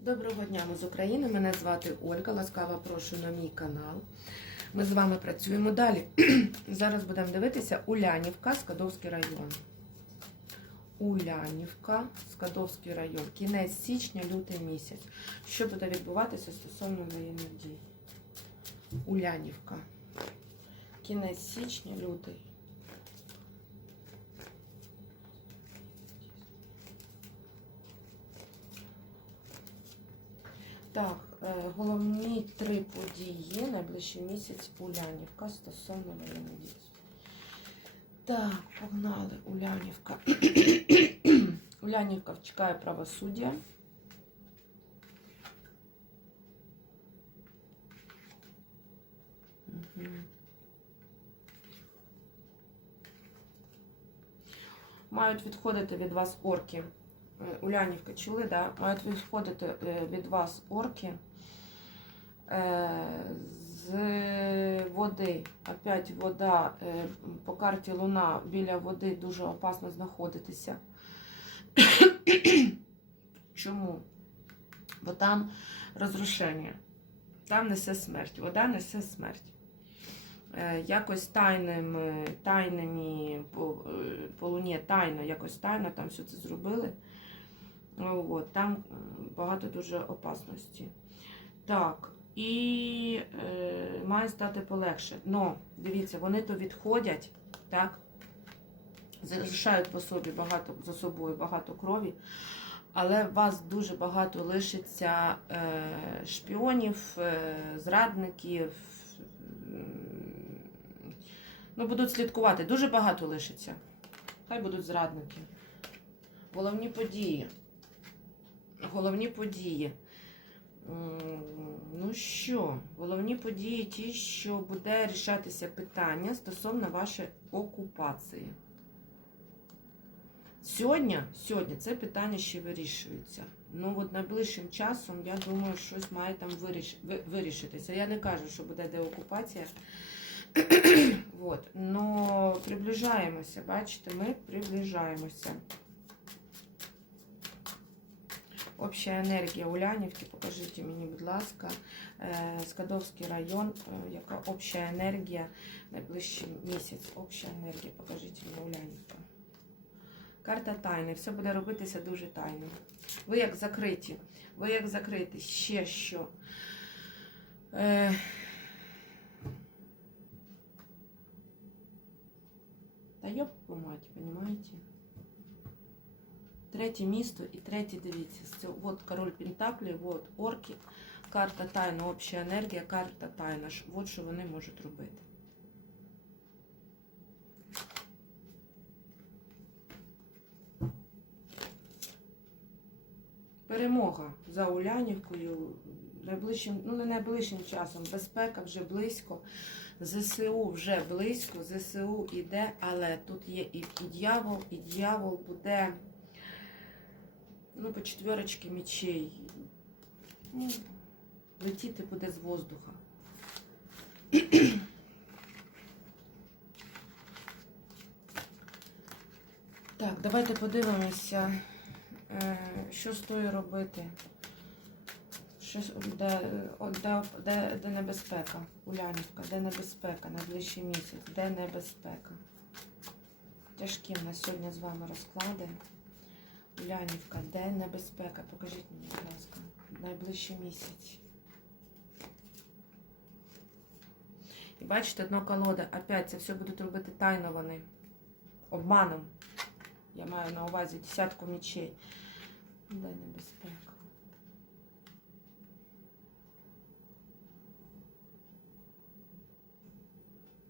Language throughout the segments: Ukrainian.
Доброго дня, ми з України. Мене звати Ольга. Ласкаво прошу на мій канал. Ми з вами працюємо далі. Зараз будемо дивитися Улянівка, Скадовський район. Улянівка, Скадовський район. Кінець січня, лютий місяць. Що буде відбуватися стосовно воєнних дій? Улянівка. Кінець січня, лютий. Так, е, головні три події найближчий місяць Улянівка стосовно воєнних дій. Так, погнали Улянівка. Улянівка чекає правосуддя. Мгм. Мають відходити від вас орки. Е, Улянівка, чули, да? Мають відходити е, від вас орки з води. Опять вода е, по карті Луна біля води дуже опасно знаходитися. Чому? Бо там розрушення, там несе смерть, вода несе смерть. Е, Якось тайним, е, тайними по, е, по луні тайно, якось тайно там все це зробили. От, там багато дуже опасності. Так, і е, має стати полегше. Но, дивіться, вони то відходять, так, залишають по собі багато за собою багато крові, але у вас дуже багато лишиться е, шпіонів, е, зрадників. Ну, будуть слідкувати. Дуже багато лишиться. Хай будуть зрадники. Головні події. Головні події. Ну що, головні події ті, що буде рішатися питання стосовно вашої окупації. Сьогодні, сьогодні це питання ще вирішується. Ну от найближчим часом, я думаю, щось має там виріш... ви- вирішитися. Я не кажу, що буде деокупація. вот. Но приближаємося, бачите, ми приближаємося. Обща енергія Улянівки, покажіть мені, будь ласка, Е, Скадовський район, е, яка обща енергія найближчий місяць. Обща енергія, покажіть мені Улянівка. Карта тайни. Все буде робитися дуже тайно. Ви як закриті. Ви як закриті. Ще що. Е... Та мать, понимаете? Третє місто і третє, дивіться. От король Пентаклі, от орки, карта тайна, обща енергія, карта тайна. От що вони можуть робити. Перемога за Улянівкою найближчим, ну не найближчим часом, безпека вже близько. ЗСУ вже близько, ЗСУ іде, але тут є і дьявол, і дьявол буде ну, по четверочці мечей. Ну, летіти буде з воздуха. Так, давайте подивимося, е, що стоїть робити. Що, де, де, де, де небезпека? Улянівка, де небезпека? Найближчий місяць, де небезпека? Тяжкі в нас сьогодні з вами розклади. Улянівка, де небезпека? Покажіть мені, будь ласка, найближчий місяць. І бачите, одна колода, опять це все будуть робити тайно вони. Обманом. Я маю на увазі десятку мечей. Де небезпека?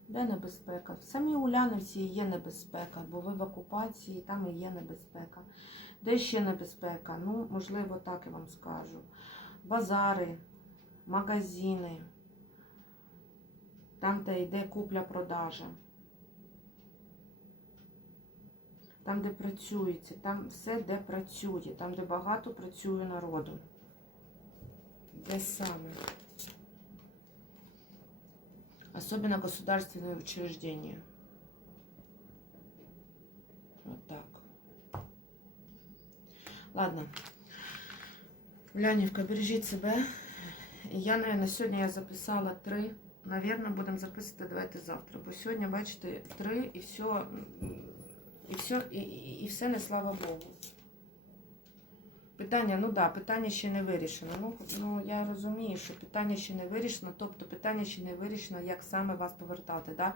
Де небезпека? В самій Улянівці є небезпека, бо ви в окупації, там і є небезпека. Де ще небезпека? Ну, можливо, так я вам скажу. Базари, магазини, там, де йде купля-продажа. Там, де працюється, там все, де працює, там, де багато працює народу. Де саме? Особенно государственные учреждения. Вот так. Ладно. Лянівка, бережіть себе. Я не на сьогодні я записала три. Навірно, будемо записувати давайте завтра. Бо сьогодні, бачите, три і все, і все, і, і все не слава Богу. Питання, ну да, питання ще не вирішено. Ну, ну я розумію, що питання ще не вирішено, тобто питання ще не вирішено, як саме вас повертати, да?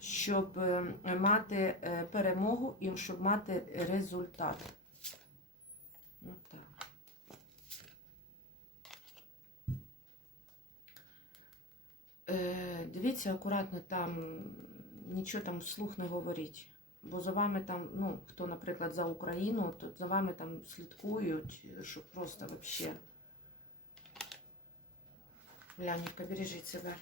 щоб е, мати е, перемогу і щоб мати результат. Ну, так. Е, дивіться акуратно там, нічого там вслух не говоріть. Бо за вами там, ну, хто, наприклад, за Україну, то за вами там слідкують, що просто вообще. Лянівка, бережіть себе.